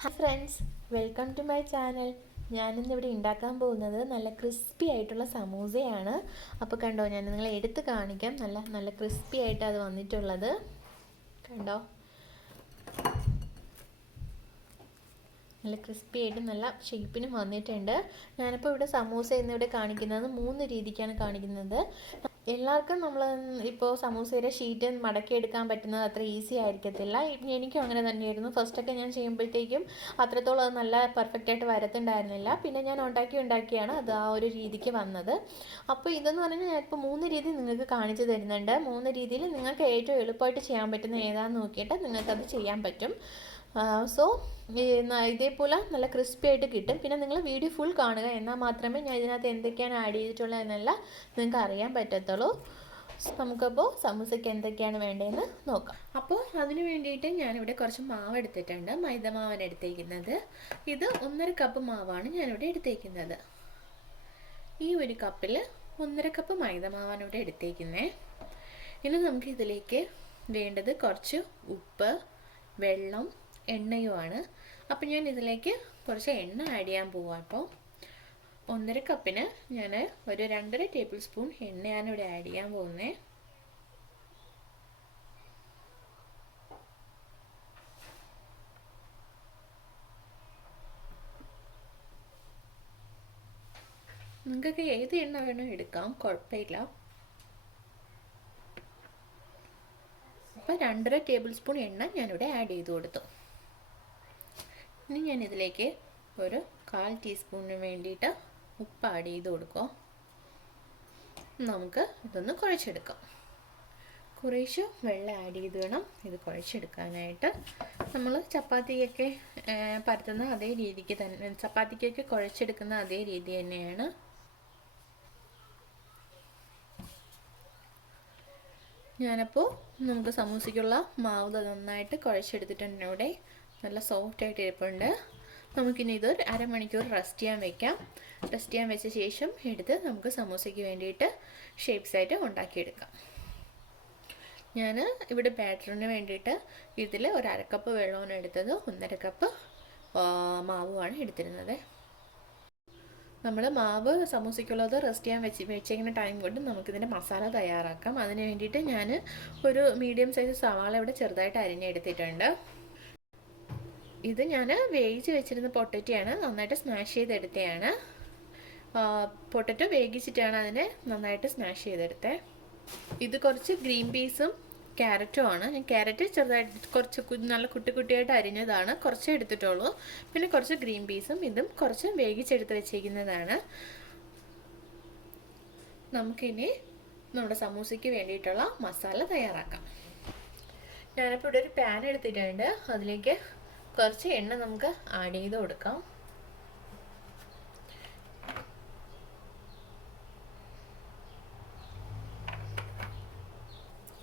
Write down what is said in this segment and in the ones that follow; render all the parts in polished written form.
Hi friends, welcome to my channel. ഞാനിന്നിവിടെ ഉണ്ടാക്കാൻ പോകുന്നത് നല്ല ക്രിസ്പി ആയിട്ടുള്ള സമൂസയാണ്. അപ്പോൾ കണ്ടോ, ഞാൻ നിങ്ങളെ എടുത്ത് കാണിക്കാം. നല്ല നല്ല ക്രിസ്പി ആയിട്ട് അത് വന്നിട്ടുള്ളത് കണ്ടോ. നല്ല ക്രിസ്പി ആയിട്ട് നല്ല ഷേപ്പിനും വന്നിട്ടുണ്ട്. ഞാനിപ്പോൾ ഇവിടെ സമൂസ എന്നിവിടെ കാണിക്കുന്നത് 3 രീതിക്കാണ് കാണിക്കുന്നത്. എല്ലാവർക്കും നമ്മൾ ഇപ്പോൾ സമൂസയുടെ ഷീറ്റ് മടക്കിയെടുക്കാൻ പറ്റുന്നത് അത്ര ഈസി ആയിരിക്കത്തില്ല. എനിക്കും അങ്ങനെ തന്നെയായിരുന്നു. ഫസ്റ്റൊക്കെ ഞാൻ ചെയ്യുമ്പോഴത്തേക്കും അത്രത്തോളം അത് നല്ല പെർഫെക്റ്റ് ആയിട്ട് വരത്തുണ്ടായിരുന്നില്ല. പിന്നെ ഞാൻ ഉണ്ടാക്കിയാണ് അത് ആ ഒരു രീതിക്ക് വന്നത്. അപ്പോൾ ഇതെന്ന് പറഞ്ഞാൽ ഞാനിപ്പോൾ 3 രീതി നിങ്ങൾക്ക് കാണിച്ചു തരുന്നുണ്ട്. 3 രീതിയിൽ നിങ്ങൾക്ക് ഏറ്റവും എളുപ്പമായിട്ട് ചെയ്യാൻ പറ്റുന്ന ഏതാണെന്ന് നോക്കിയിട്ട് നിങ്ങൾക്കത് ചെയ്യാൻ പറ്റും. സോ ഇതേപോലെ നല്ല ക്രിസ്പി ആയിട്ട് കിട്ടും. പിന്നെ നിങ്ങൾ വീഡിയോ ഫുൾ കാണുക, എന്നാൽ മാത്രമേ ഞാൻ ഇതിനകത്ത് എന്തൊക്കെയാണ് ആഡ് ചെയ്തിട്ടുള്ളതെന്നല്ല നിങ്ങൾക്ക് അറിയാൻ പറ്റത്തുള്ളൂ. നമുക്കപ്പോൾ സമൂസയ്ക്ക് എന്തൊക്കെയാണ് വേണ്ടതെന്ന് നോക്കാം. അപ്പോൾ അതിന് വേണ്ടിയിട്ട് ഞാനിവിടെ കുറച്ച് മാവ് എടുത്തിട്ടുണ്ട്. മൈദ മാവാണ് എടുത്തേക്കുന്നത്. ഇത് 1.5 കപ്പ് മാവാണ് ഞാനിവിടെ എടുത്തേക്കുന്നത്. ഈ ഒരു കപ്പിൽ 1.5 കപ്പ് മൈദ മാവാണ് ഇവിടെ എടുത്തേക്കുന്നത്. ഇനി നമുക്ക് ഇതിലേക്ക് വേണ്ടത് കുറച്ച് ഉപ്പ്, വെള്ളം, എണ്ണയുമാണ്. അപ്പോൾ ഞാൻ ഇതിലേക്ക് കുറച്ച് എണ്ണ ആഡ് ചെയ്യാൻ പോവാം. അപ്പോൾ 1.5 കപ്പിന് ഞാൻ ഒരു 2.5 ടേബിൾ സ്പൂൺ എണ്ണയാണ് ഇവിടെ ആഡ് ചെയ്യാൻ പോകുന്നത്. നിങ്ങൾക്ക് ഏത് എണ്ണ വേണോ എടുക്കാം, കുഴപ്പമില്ല. അപ്പോൾ 2.5 ടേബിൾ സ്പൂൺ എണ്ണ ഞാനിവിടെ ആഡ് ചെയ്ത് കൊടുത്തു. ഇനി ഞാൻ ഇതിലേക്ക് ഒരു 1/4 ടീസ്പൂണിന് വേണ്ടിയിട്ട് ഉപ്പ് ആഡ് ചെയ്ത് കൊടുക്കുക. നമുക്ക് ഇതൊന്ന് കുഴച്ചെടുക്കാം. കുറേശ്ശെ വെള്ളം ആഡ് ചെയ്ത് വേണം ഇത് കുഴച്ചെടുക്കാനായിട്ട്. നമ്മൾ ചപ്പാത്തിക്കൊക്കെ പരത്തുന്ന അതേ രീതിക്ക് തന്നെ, ചപ്പാത്തിക്കൊക്കെ കുഴച്ചെടുക്കുന്ന അതേ രീതി തന്നെയാണ്. ഞാനപ്പോൾ നമുക്ക് സമൂസയ്ക്കുള്ള മാവ് നന്നായിട്ട് കുഴച്ചെടുത്തിട്ടുണ്ട്. ഇവിടെ നല്ല സോഫ്റ്റ് ആയിട്ട് ഇരിപ്പുണ്ട്. നമുക്കിനി ഇത് ഒരു അരമണിക്കൂർ റെസ്റ്റ് ചെയ്യാൻ വെക്കാം. റെസ്റ്റ് ചെയ്യാൻ വെച്ച ശേഷം എടുത്ത് നമുക്ക് സമൂസയ്ക്ക് വേണ്ടിയിട്ട് ഷേപ്സ് ആയിട്ട് ഉണ്ടാക്കിയെടുക്കാം. ഞാൻ ഇവിടെ ബാറ്ററിന് വേണ്ടിയിട്ട് ഇതിൽ ഒരു 1/2 കപ്പ് വെള്ളമാണ് എടുത്തത്. 1.5 കപ്പ് മാവുമാണ് എടുത്തിരുന്നത്. നമ്മൾ മാവ് സമൂസയ്ക്കുള്ളത് റെസ്റ്റ് ചെയ്യാൻ വെച്ചിരിക്കുന്ന ടൈം കൊണ്ട് നമുക്കിതിൻ്റെ മസാല തയ്യാറാക്കാം. അതിന് വേണ്ടിയിട്ട് ഞാൻ ഒരു മീഡിയം സൈസ് സവാള ഇവിടെ ചെറുതായിട്ട് അരിഞ്ഞെടുത്തിട്ടുണ്ട്. ഇത് ഞാൻ വേവിച്ച് വെച്ചിരുന്ന പൊട്ടറ്റോയാണ്, നന്നായിട്ട് സ്മാഷ് ചെയ്തെടുത്തതാണ്. പൊട്ടറ്റോ വേവിച്ചിട്ടാണ് അതിനെ നന്നായിട്ട് സ്മാഷ് ചെയ്തെടുത്തത്. ഇത് കുറച്ച് ഗ്രീൻ പീസും ക്യാരറ്റും ആണ്. ഞാൻ ക്യാരറ്റ് ചെറുതായിട്ട് കുറച്ച് നല്ല കുട്ടിയായിട്ട് അരിഞ്ഞതാണ്, കുറച്ചേ എടുത്തിട്ടുള്ളൂ. പിന്നെ കുറച്ച് ഗ്രീൻ പീസും ഇതും കുറച്ച് വേവിച്ചെടുത്ത് വെച്ചിരിക്കുന്നതാണ്. നമുക്കിനി നമ്മുടെ സമൂസയ്ക്ക് വേണ്ടിയിട്ടുള്ള മസാല തയ്യാറാക്കാം. ഞാനിപ്പോൾ ഇവിടെ ഒരു പാൻ എടുത്തിട്ടുണ്ട്. അതിലേക്ക് കുറച്ച് എണ്ണ നമുക്ക് ആഡ് ചെയ്ത് കൊടുക്കാം.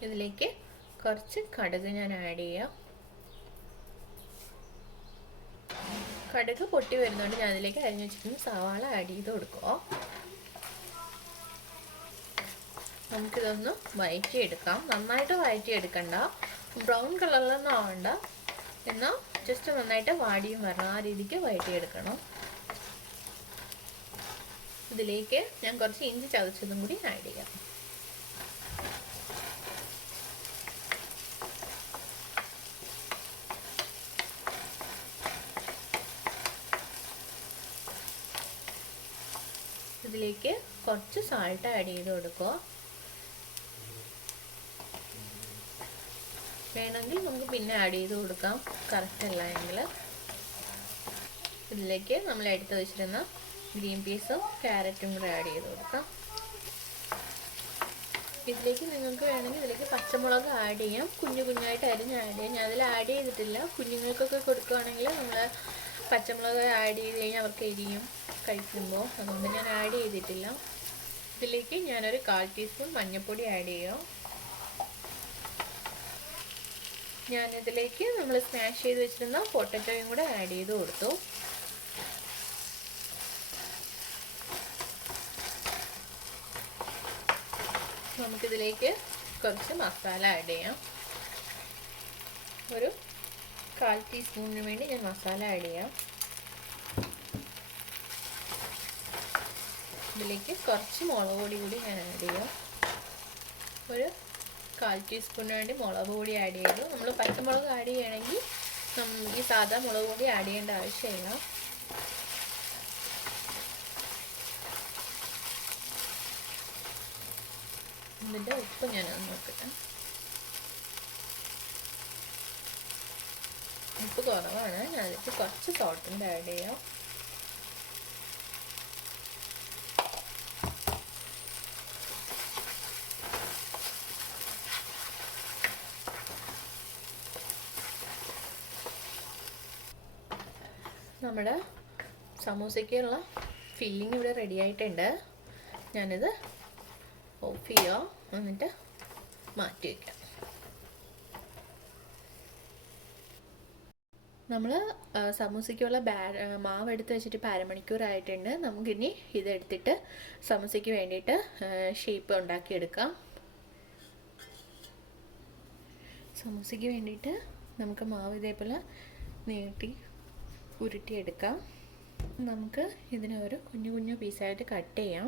ഇതിലേക്ക് കുറച്ച് കടുക് ഞാൻ ആഡ് ചെയ്യാം. കടുക് പൊട്ടി വരുന്നതുകൊണ്ട് ഞാൻ അതിലേക്ക് അരിഞ്ഞു വെച്ചിരിക്കുന്ന സവാള ആഡ് ചെയ്ത് കൊടുക്കുക. നമുക്കിതൊന്ന് വഴറ്റിയെടുക്കാം. നന്നായിട്ട് വഴറ്റിയെടുക്കണ്ട, ബ്രൗൺ കളറിലൊന്നും ആവണ്ട, എന്നാൽ ജസ്റ്റ് നന്നായിട്ട് വാടിയും വരണം, ആ രീതിക്ക് വഴറ്റിയെടുക്കണം. ഇതിലേക്ക് ഞാൻ കുറച്ച് ഇഞ്ചി ചതച്ചതും കൂടി ആഡ് ചെയ്യാം. ഇതിലേക്ക് കുറച്ച് സാൾട്ട് ആഡ് ചെയ്ത് കൊടുക്കുക. വേണമെങ്കിൽ നമുക്ക് പിന്നെ ആഡ് ചെയ്ത് കൊടുക്കാം, കറക്റ്റ് അല്ല എങ്കിൽ. ഇതിലേക്ക് നമ്മൾ എടുത്ത് വെച്ചിരുന്ന ഗ്രീൻ പീസും ക്യാരറ്റും കൂടെ ആഡ് ചെയ്ത് കൊടുക്കാം. ഇതിലേക്ക് നിങ്ങൾക്ക് വേണമെങ്കിൽ ഇതിലേക്ക് പച്ചമുളക് ആഡ് ചെയ്യാം, കുഞ്ഞായിട്ട് അരിഞ്ഞ് ആഡ് ചെയ്യാം. ഞാൻ അതിൽ ആഡ് ചെയ്തിട്ടില്ല. കുഞ്ഞുങ്ങൾക്കൊക്കെ കൊടുക്കുകയാണെങ്കിൽ നമ്മൾ പച്ചമുളക് ആഡ് ചെയ്ത് കഴിഞ്ഞാൽ അവർക്ക് എരിയും കഴിക്കുമ്പോൾ, അതുകൊണ്ട് ഞാൻ ആഡ് ചെയ്തിട്ടില്ല. ഇതിലേക്ക് ഞാനൊരു 1/4 ടീസ്പൂൺ മഞ്ഞൾപ്പൊടി ആഡ് ചെയ്യാം. ഞാനിതിലേക്ക് നമ്മൾ സ്മാഷ് ചെയ്ത് വെച്ചിരുന്ന പൊട്ടറ്റോയും കൂടെ ആഡ് ചെയ്ത് കൊടുത്തു. നമുക്കിതിലേക്ക് കുറച്ച് മസാല ആഡ് ചെയ്യാം. ഒരു 1/4 ടീസ്പൂണിന് വേണ്ടി ഞാൻ മസാല ആഡ് ചെയ്യാം. ഇതിലേക്ക് കുറച്ച് മുളക് പൊടി കൂടി ഞാൻ ആഡ് ചെയ്യാം. ഒരു 1/4 ടീസ്പൂണിന് വേണ്ടി മുളക് പൊടി ആഡ് ചെയ്തു. നമ്മൾ പച്ചമുളക് ആഡ് ചെയ്യണമെങ്കിൽ ഈ സാധാ മുളക് പൊടി ആഡ് ചെയ്യേണ്ട ആവശ്യമില്ല. ഇതിൻ്റെ ഉപ്പ് ഞാനൊന്ന് നോക്കട്ടെ. ഉപ്പ് കുറവാണ്, ഞാനിതിലേക്ക് കുറച്ച് സോൾട്ടിൻ്റെ ആഡ് ചെയ്യാം. നമ്മുടെ സമൂസയ്ക്കുള്ള ഫില്ലിങ് ഇവിടെ റെഡി ആയിട്ടുണ്ട്. ഞാനിത് ഓഫ് ചെയ്യാം, എന്നിട്ട് മാറ്റി വയ്ക്കാം. നമ്മൾ സമൂസയ്ക്കുള്ള മാവ് എടുത്ത് വെച്ചിട്ട് ഇപ്പോൾ അരമണിക്കൂറായിട്ടുണ്ട്. നമുക്കിനി ഇതെടുത്തിട്ട് സമൂസയ്ക്ക് വേണ്ടിയിട്ട് ഷേപ്പ് ഉണ്ടാക്കിയെടുക്കാം. സമൂസയ്ക്ക് വേണ്ടിയിട്ട് നമുക്ക് മാവ് ഇതേപോലെ നീട്ടി ഉരുട്ടിയെടുക്കാം. നമുക്ക് ഇതിനെ ഒരു കുഞ്ഞു കുഞ്ഞു പീസായിട്ട് കട്ട് ചെയ്യാം.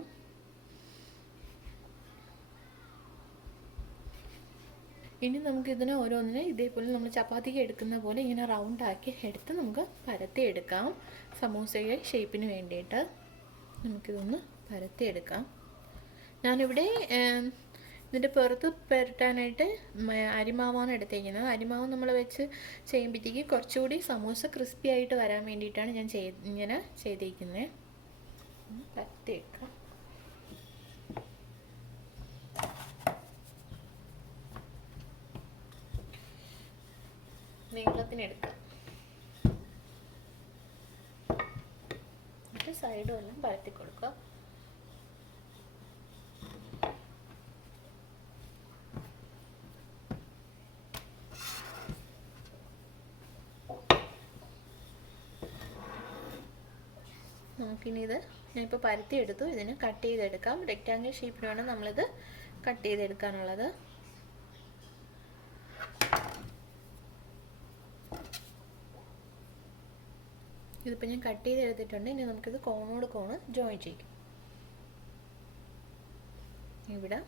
ഇനി നമുക്ക് ഇതിനെ ഓരോന്നിനെ ഇതേപോലെ നമ്മൾ ചപ്പാത്തിക്ക് എടുക്കുന്ന പോലെ ഇങ്ങനെ റൗണ്ടാക്കി എടുത്ത് നമുക്ക് പരത്തിയെടുക്കാം. സമൂസയുടെ ഷേപ്പിന് വേണ്ടിയിട്ട് നമുക്കിതൊന്ന് പരത്തിയെടുക്കാം. ഞാനിവിടെ ഇതിൻ്റെ പുറത്ത് പുരട്ടാനായിട്ട് അരിമാവാണ് എടുത്തേക്കുന്നത്. അരിമാവ് നമ്മൾ വെച്ച് ചെയ്യുമ്പോഴത്തേക്ക് കുറച്ചുകൂടി സമൂസ ക്രിസ്പി ആയിട്ട് വരാൻ വേണ്ടിയിട്ടാണ് ഞാൻ ഇങ്ങനെ ചെയ്തിരിക്കുന്നത്. പരത്തിയെടുക്കാം. നീളത്തിനെടുക്കാം. എന്നിട്ട് സൈഡും എല്ലാം പരത്തി കൊടുക്കുക. നമുക്കിനി ഇത് ഞാനിപ്പോൾ പരത്തിയെടുത്തു. ഇതിന് കട്ട് ചെയ്തെടുക്കാം. റെക്റ്റാങ്കിൾ ഷേപ്പിൽ വേണം നമ്മളിത് കട്ട് ചെയ്തെടുക്കാനുള്ളത്. ഇതിപ്പോൾ ഞാൻ കട്ട് ചെയ്തെടുത്തിട്ടുണ്ട്. ഇനി നമുക്കിത് കോണോട് കോണ് ജോയിൻ ചെയ്യും. ഇവിടെ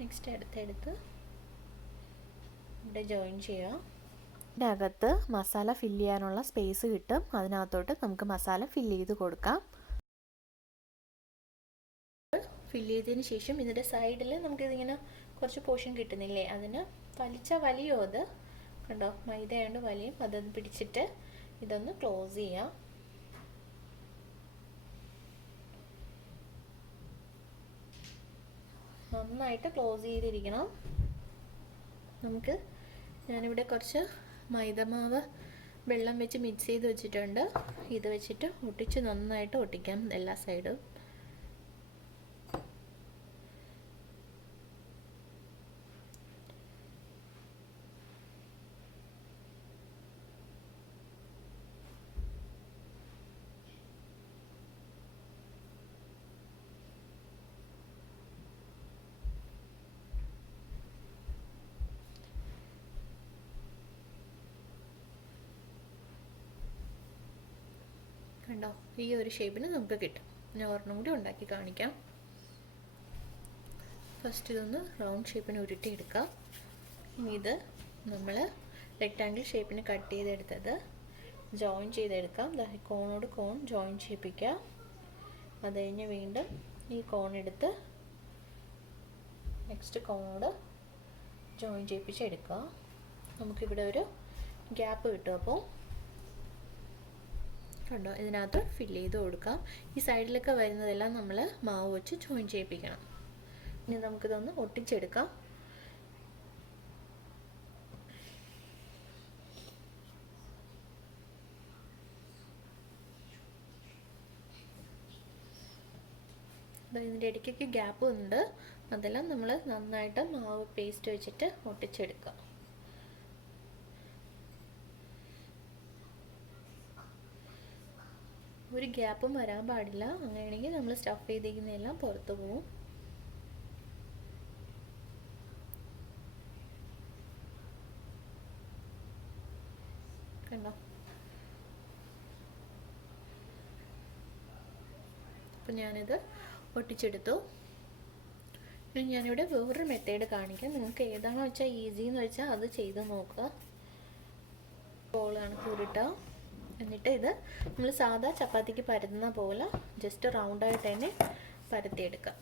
നെക്സ്റ്റ് അടുത്തെടുത്ത് ഇവിടെ ജോയിൻ ചെയ്യാം. ഇതിനകത്ത് മസാല ഫില്ല് ചെയ്യാനുള്ള സ്പേസ് കിട്ടും. അതിനകത്തോട്ട് നമുക്ക് മസാല ഫില്ല് ചെയ്ത് കൊടുക്കാം. ഫില്ല് ചെയ്തതിന് ശേഷം ഇതിൻ്റെ സൈഡിൽ നമുക്കിതിങ്ങനെ കുറച്ച് പോർഷൻ കിട്ടുന്നില്ലേ, അതിന് വലിയോ അത് കണ്ടോ, മൈദ ആയതുകൊണ്ട് വലിയും. അതൊന്ന് പിടിച്ചിട്ട് ഇതൊന്ന് ക്ലോസ് ചെയ്യാം. നന്നായിട്ട് ക്ലോസ് ചെയ്തിരിക്കണം. ഞാനിവിടെ കുറച്ച് മൈദമാവ് വെള്ളം വെച്ച് മിക്സ് ചെയ്ത് വെച്ചിട്ടുണ്ട്. ഇത് വെച്ചിട്ട് ഒട്ടിച്ച് നന്നായിട്ട് ഒട്ടിക്കാം എല്ലാ സൈഡും. കണ്ടോ, ഈ ഒരു ഷേപ്പിന് നമുക്ക് കിട്ടും. ഞാൻ ഒരെണ്ണം കൂടി ഉണ്ടാക്കി കാണിക്കാം. ഫസ്റ്റ് ഇതൊന്ന് റൗണ്ട് ഷേപ്പിന് ഉരുട്ടിയെടുക്കാം. ഇനി ഇത് നമ്മൾ റെക്റ്റാങ്കിൾ ഷേപ്പിന് കട്ട് ചെയ്തെടുത്തത് ജോയിൻ ചെയ്തെടുക്കാം. കോണോട് കോൺ ജോയിൻ ചെയ്യിപ്പിക്കുക. അത് കഴിഞ്ഞ് വീണ്ടും ഈ കോൺ എടുത്ത് നെക്സ്റ്റ് കോണോട് ജോയിൻ ചെയ്യിപ്പിച്ചെടുക്കുക. നമുക്കിവിടെ ഒരു ഗ്യാപ്പ് കിട്ടും. അപ്പോൾ കണ്ടോ, ഇതിനകത്ത് ഫില്ല് ചെയ്ത് കൊടുക്കാം. ഈ സൈഡിലൊക്കെ വരുന്നതെല്ലാം നമ്മൾ മാവ് വെച്ച് ജോയിൻ ചെയ്യിപ്പിക്കണം. ഇനി നമുക്കിതൊന്ന് ഒട്ടിച്ചെടുക്കാം. ഇതിൻ്റെ ഇടയ്ക്കൊക്കെ ഗ്യാപ്പ് ഉണ്ട്. അതെല്ലാം നമ്മൾ നന്നായിട്ട് മാവ് പേസ്റ്റ് വെച്ചിട്ട് ഒട്ടിച്ചെടുക്കുക. ഒരു ഗ്യാപ്പും വരാൻ പാടില്ല. അങ്ങനെയാണെങ്കിൽ നമ്മൾ സ്റ്റഫ് ചെയ്തിരിക്കുന്നതെല്ലാം പുറത്തു പോകും. അപ്പോൾ ഞാനിത് ഒട്ടിച്ചെടുത്തു. ഇനി ഞാനിവിടെ വേറൊരു മെത്തേഡ് കാണിക്കാം. നിങ്ങൾക്ക് ഏതാണോ വെച്ചാൽ ഈസി എന്ന് വെച്ചാൽ അത് ചെയ്ത് നോക്കുക. ബോളാണ് കൂടിട്ടോ. എന്നിട്ട് ഇത് നമ്മൾ സാധാ ചപ്പാത്തിക്ക് പരത്തുന്ന പോലെ ജസ്റ്റ് റൗണ്ടായിട്ട് തന്നെ പരത്തിയെടുക്കാം.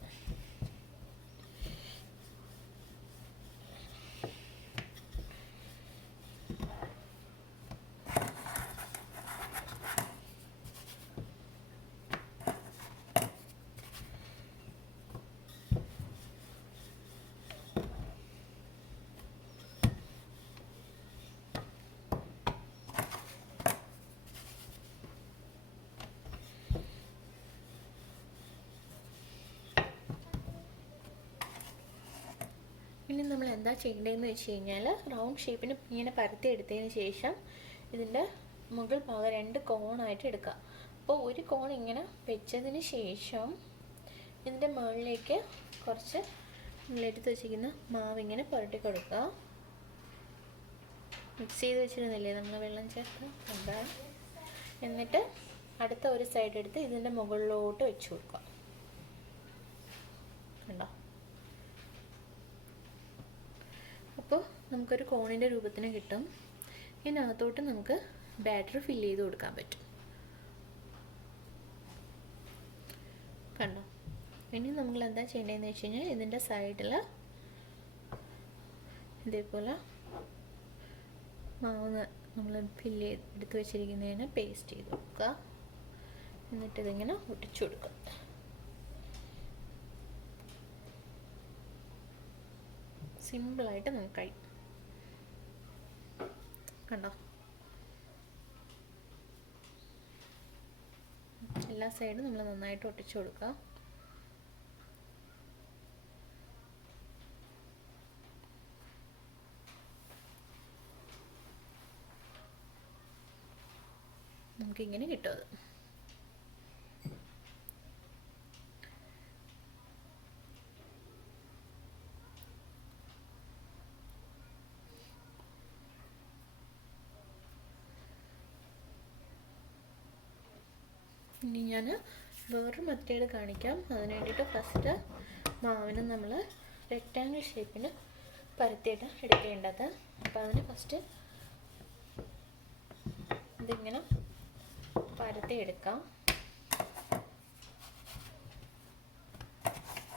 ഇനി നമ്മൾ എന്താ ചെയ്യേണ്ടതെന്ന് വെച്ച് കഴിഞ്ഞാൽ റൗണ്ട് ഷേപ്പിന് ഇങ്ങനെ പരത്തി എടുത്തതിന് ശേഷം ഇതിൻ്റെ മുകൾ ഭാഗം 2 കോണായിട്ട് എടുക്കുക. അപ്പോൾ ഒരു കോൺ ഇങ്ങനെ വെച്ചതിന് ശേഷം ഇതിൻ്റെ മുകളിലേക്ക് കുറച്ച് നമ്മളെടുത്ത് വെച്ചിരിക്കുന്ന മാവ് ഇങ്ങനെ പുരട്ടി കൊടുക്കുക. മിക്സ് ചെയ്ത് വെച്ചിരുന്നില്ലേ നമ്മൾ വെള്ളം ചേർത്ത്, അതാണ്. എന്നിട്ട് അടുത്ത ഒരു സൈഡ് എടുത്ത് ഇതിൻ്റെ മുകളിലോട്ട് വെച്ച് കൊടുക്കുക. കണ്ടോ? അപ്പോൾ നമുക്കൊരു കോണിൻ്റെ രൂപത്തിന് കിട്ടും. ഇതിനകത്തോട്ട് നമുക്ക് ബാറ്റർ ഫില്ല് ചെയ്ത് കൊടുക്കാൻ പറ്റും. കണ്ടോ? ഇനി നമ്മൾ എന്താ ചെയ്യേണ്ടതെന്ന് വെച്ച് കഴിഞ്ഞാൽ ഇതിൻ്റെ സൈഡിൽ ഇതേപോലെ മാവ് നമ്മൾ ഫില്ല് ചെയ്ത് എടുത്ത് വെച്ചിരിക്കുന്നതിന് പേസ്റ്റ് ചെയ്ത് കൊടുക്കുക. എന്നിട്ടിതിങ്ങനെ ഒട്ടിച്ചു കൊടുക്കുക. സിമ്പിളായിട്ട് നമുക്ക് കഴിയും. കണ്ടോ? എല്ലാ സൈഡും നമ്മൾ നന്നായിട്ട് ഒട്ടിച്ചു കൊടുക്കുക. നമുക്കിങ്ങനെ കിട്ടും അത്. ഇനി ഞാൻ വേറൊരു മെത്തേഡ് കാണിക്കാം. അതിന് വേണ്ടിയിട്ട് ഫസ്റ്റ് മാവിന് നമ്മൾ റെക്റ്റാങ്കിൾ ഷേപ്പിന് പരത്തിയിട്ട് എടുക്കേണ്ടത്. അപ്പോൾ അതിന് ഫസ്റ്റ് ഇതിങ്ങനെ പരത്തി എടുക്കാം.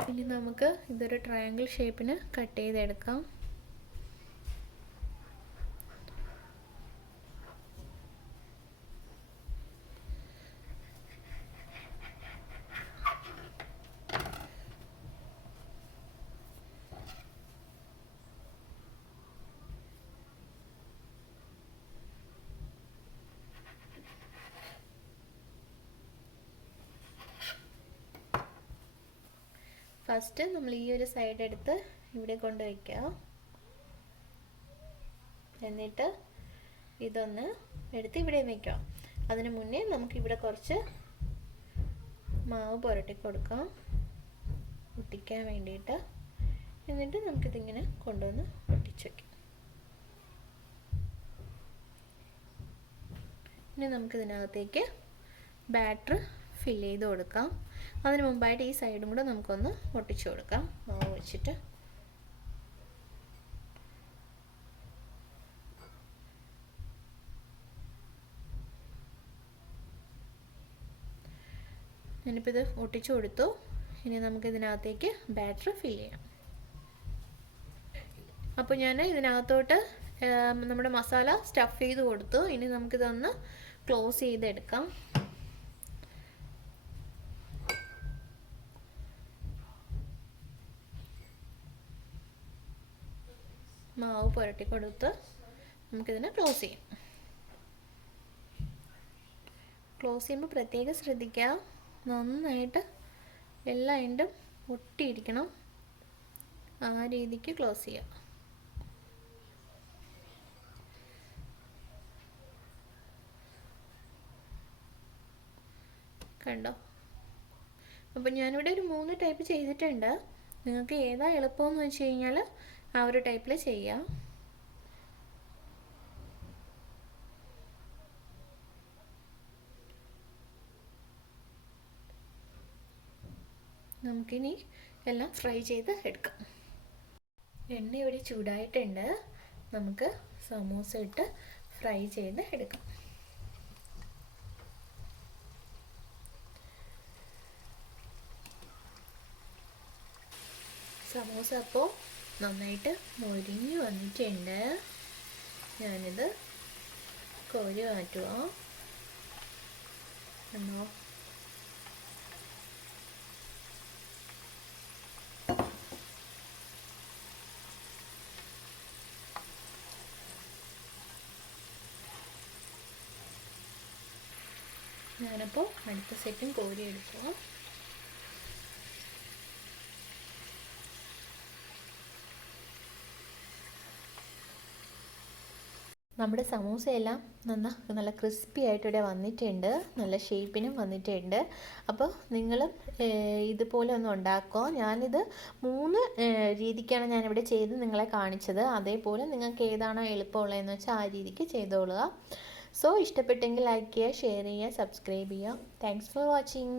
ഇനി നമുക്ക് ഇതൊരു ട്രയാങ്കിൾ ഷേപ്പിന് കട്ട് ചെയ്തെടുക്കാം. ഫസ്റ്റ് നമ്മൾ ഈ ഒരു സൈഡ് എടുത്ത് ഇവിടെ കൊണ്ടുവയ്ക്കുക. എന്നിട്ട് ഇതൊന്ന് എടുത്ത് ഇവിടെ വയ്ക്കുക. അതിന് മുന്നേ നമുക്കിവിടെ കുറച്ച് മാവ് പുരട്ടി കൊടുക്കാം ഒട്ടിക്കാൻ വേണ്ടിയിട്ട്. എന്നിട്ട് നമുക്കിതിങ്ങനെ കൊണ്ടുവന്ന് ഒട്ടിച്ച് വയ്ക്കാം. ഇനി നമുക്കിതിനകത്തേക്ക് ബാറ്റർ ഫില്ല് ചെയ്ത് കൊടുക്കാം. അതിന് മുമ്പായിട്ട് ഈ സൈഡും കൂടെ നമുക്കൊന്ന് ഒട്ടിച്ചു കൊടുക്കാം മാവ് വെച്ചിട്ട്. ഞാനിപ്പോൾ ഇത് ഒട്ടിച്ചു കൊടുത്തു. ഇനി നമുക്കിതിനകത്തേക്ക് ബാറ്റർ ഫില്ല് ചെയ്യാം. അപ്പോൾ ഞാൻ ഇതിനകത്തോട്ട് നമ്മുടെ മസാല സ്റ്റഫ് ചെയ്ത് കൊടുത്തു. ഇനി നമുക്കിതൊന്ന് ക്ലോസ് ചെയ്തെടുക്കാം. മാവ് പുരട്ടി കൊടുത്ത് നമുക്കിതിനെ ക്ലോസ് ചെയ്യാം. ക്ലോസ് ചെയ്യുമ്പോൾ പ്രത്യേകം ശ്രദ്ധിക്കുക, നന്നായിട്ട് എല്ലാ എൻഡും ഒട്ടിയിരിക്കണം. ആ രീതിക്ക് ക്ലോസ് ചെയ്യാം. കണ്ടോ? അപ്പോൾ ഞാനിവിടെ ഒരു 3 ടൈപ്പ് ചെയ്തിട്ടുണ്ട്. നിങ്ങൾക്ക് ഏതാ എളുപ്പമെന്ന് വെച്ച് കഴിഞ്ഞാൽ ആ ഒരു ടൈപ്പിൽ ചെയ്യാം. നമുക്കിനി എല്ലാം ഫ്രൈ ചെയ്ത് എടുക്കാം. എണ്ണ ഇവിടെ ചൂടായിട്ടുണ്ട്. നമുക്ക് സമൂസ ഇട്ട് ഫ്രൈ ചെയ്ത് എടുക്കാം. സമൂസ അപ്പോൾ നന്നായിട്ട് മൊരിഞ്ഞ് വന്നിട്ടുണ്ട്. ഞാനിത് കോരി മാറ്റുക. കണ്ടോ? ഞാനപ്പോൾ അടുത്ത സെറ്റും കോരി എടുക്കുക. നമ്മുടെ സമൂസയെല്ലാം നല്ല ക്രിസ്പി ആയിട്ട് ഇവിടെ വന്നിട്ടുണ്ട്. നല്ല ഷേപ്പിനും വന്നിട്ടുണ്ട്. അപ്പോൾ നിങ്ങളും ഇതുപോലെ ഒന്ന് ഉണ്ടാക്കുക. ഞാനിത് 3 രീതിക്കാണ് ഞാനിവിടെ ചെയ്ത് നിങ്ങളെ കാണിച്ചത്. അതേപോലെ നിങ്ങൾക്ക് ഏതാണോ എളുപ്പമുള്ളതെന്ന് വെച്ചാൽ ആ രീതിക്ക് ചെയ്തോളുക. സോ ഇഷ്ടപ്പെട്ടെങ്കിൽ ലൈക്ക് ചെയ്യുക, ഷെയർ ചെയ്യുക, സബ്സ്ക്രൈബ് ചെയ്യുക. Thanks for watching.